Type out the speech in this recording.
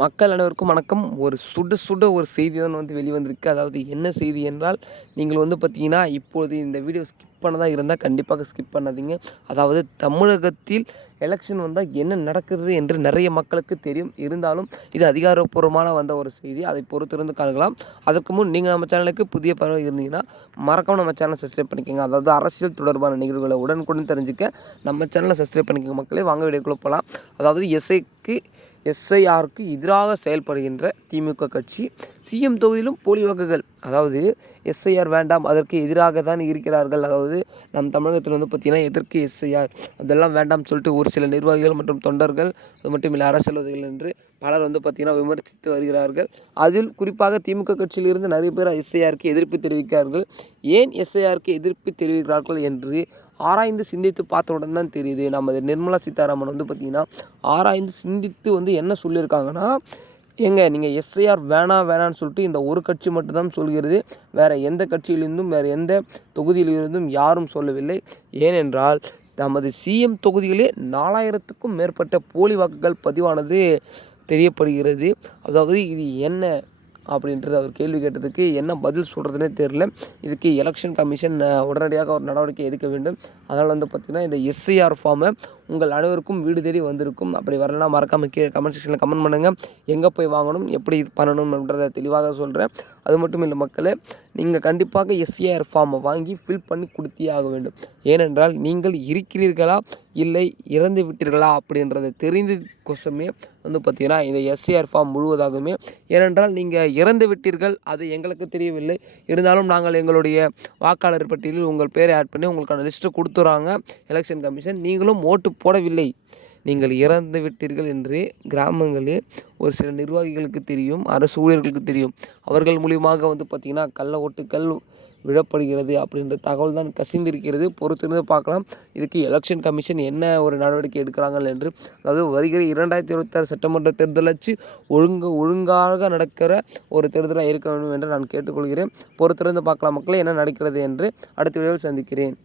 மக்கள் அனைவருக்கும் வணக்கம். ஒரு சுட சுட ஒரு செய்தி தான் வெளிவந்திருக்கு. அதாவது என்ன செய்தி என்றால், நீங்கள் பார்த்தீங்கன்னா, இப்போது இந்த வீடியோ ஸ்கிப் பண்ணதா இருந்தா கண்டிப்பாக ஸ்கிப் பண்ணாதீங்க. அதாவது தமிழகத்தில் எலக்ஷன் வந்தா என்ன நடக்குது என்று நிறைய மக்களுக்கு தெரியும். இருந்தாலும் இது அதிகாரப்பூர்வமான வந்த ஒரு செய்தி. அதை பொறுத்திருந்து காணலாம். அதற்கு முன் நீங்கள் நம்ம சேனலுக்கு புதிய பார்வை இருந்தீங்கன்னா, மறக்காம நம்ம சேனலை சப்ஸ்கிரைப் பண்ணிக்கோங்க. அதாவது அரசியல் தொடர்பான நிகழ்வுகளை உடனுக்குடன் தெரிஞ்சுக்க நம்ம சேனலை சப்ஸ்கிரைப் பண்ணிக்கோங்க மக்களே. வாங்க வீடியோக்குள்ள போகலாம். அதாவது எஸ்ஐஆருக்கு எதிராக செயல்படுகின்ற திமுக கட்சி சிஎம் தொகுதியிலும் போலி வாக்குகள். அதாவது எஸ்ஐஆர் வேண்டாம், அதற்கு எதிராக தான் இருக்கிறார்கள். அதாவது நம் தமிழகத்தில் பார்த்தீங்கன்னா எதற்கு எஸ்ஐஆர் அதெல்லாம் வேண்டாம் சொல்லிட்டு ஒரு சில நிர்வாகிகள் மற்றும் தொண்டர்கள், அது மட்டும் இல்லை அரசியல்வாதிகள் என்று பலர் பார்த்தீங்கன்னா விமர்சித்து வருகிறார்கள். அதில் குறிப்பாக திமுக கட்சியிலிருந்து நிறைய பேர் எஸ்ஐஆருக்கு எதிர்ப்பு தெரிவிக்கிறார்கள். ஏன் எஸ்ஐஆருக்கு எதிர்ப்பு தெரிவிக்கிறார்கள் என்று ஆராய்ந்து சிந்தித்து பார்த்தவுடன் தான் தெரியுது. நமது நிர்மலா சீதாராமன் பார்த்தீங்கன்னா ஆராய்ந்து சிந்தித்து என்ன சொல்லியிருக்காங்கன்னா, ஏங்க நீங்கள் எஸ்ஐஆர் வேணான்னு சொல்லிட்டு இந்த ஒரு கட்சி மட்டும்தான் சொல்கிறது. வேறு எந்த கட்சியிலிருந்தும் வேறு எந்த தொகுதியிலிருந்தும் யாரும் சொல்லவில்லை. ஏனென்றால் நமது சிஎம் தொகுதியிலே 4000க்கும் மேற்பட்ட போலி வாக்குகள் பதிவானது தெரியப்படுகிறது. அதாவது இது என்ன அப்படின்றது அவர் கேள்வி கேட்டதுக்கு என்ன பதில் சொல்கிறதுனே தெரில. இதுக்கு எலெக்ஷன் கமிஷன் உடனடியாக ஒரு நடவடிக்கை எடுக்க வேண்டும். அதனால் பார்த்திங்கன்னா இந்த எஸ்ஐஆர் ஃபார்மை உங்கள் அனைவருக்கும் வீடு தேடி வந்திருக்கும். அப்படி வரலாம் மறக்காமல் கீழே கமெண்ட் செக்ஷனில் கமெண்ட் பண்ணுங்கள். எங்கே போய் வாங்கணும், எப்படி இது பண்ணணும்ன்றதை தெளிவாக சொல்கிறேன். அது மட்டும் இல்லை மக்களே, நீங்கள் கண்டிப்பாக எஸ்ஐஆர் ஃபார்மை வாங்கி ஃபில் பண்ணி கொடுத்தே ஆக வேண்டும். ஏனென்றால் நீங்கள் இருக்கிறீர்களா இல்லை இறந்து விட்டீர்களா அப்படின்றத தெரிந்து கொசமே பார்த்திங்கன்னா இந்த எஸ்ஐஆர் ஃபார்ம் முழுவதாகுமே. ஏனென்றால் நீங்கள் இறந்து விட்டீர்கள், அது எங்களுக்கு தெரியவில்லை. இருந்தாலும் நாங்கள் எங்களுடைய வாக்காளர் பட்டியலில் உங்கள் பேரை ஆட் பண்ணி உங்களுக்கான லிஸ்ட்டை கொடுத்துறாங்க எலெக்ஷன் கமிஷன். நீங்களும் ஓட்டு போடவில்லை, நீங்கள் இறந்து விட்டீர்கள் என்று கிராமங்களில் ஒரு சில நிர்வாகிகளுக்கு தெரியும், அரசு ஊழியர்களுக்கு தெரியும். அவர்கள் மூலியமாக பார்த்திங்கன்னா கள்ள ஓட்டுக்கள் விழப்படுகிறது அப்படின்ற தகவல் தான் கசிந்திருக்கிறது. பொறுத்திருந்து பார்க்கலாம் இதுக்கு எலெக்ஷன் கமிஷன் என்ன ஒரு நடவடிக்கை எடுக்கிறார்கள் என்று. அதாவது வருகிற 2026 சட்டமன்ற தேர்தலாச்சு ஒழுங்காக நடக்கிற ஒரு தேர்தலாக இருக்க வேண்டும் என்று நான் கேட்டுக்கொள்கிறேன். பொறுத்திருந்து பார்க்கலாம் மக்களே என்ன நடக்கிறது என்று. அடுத்த வீடியோவில் சந்திக்கிறேன்.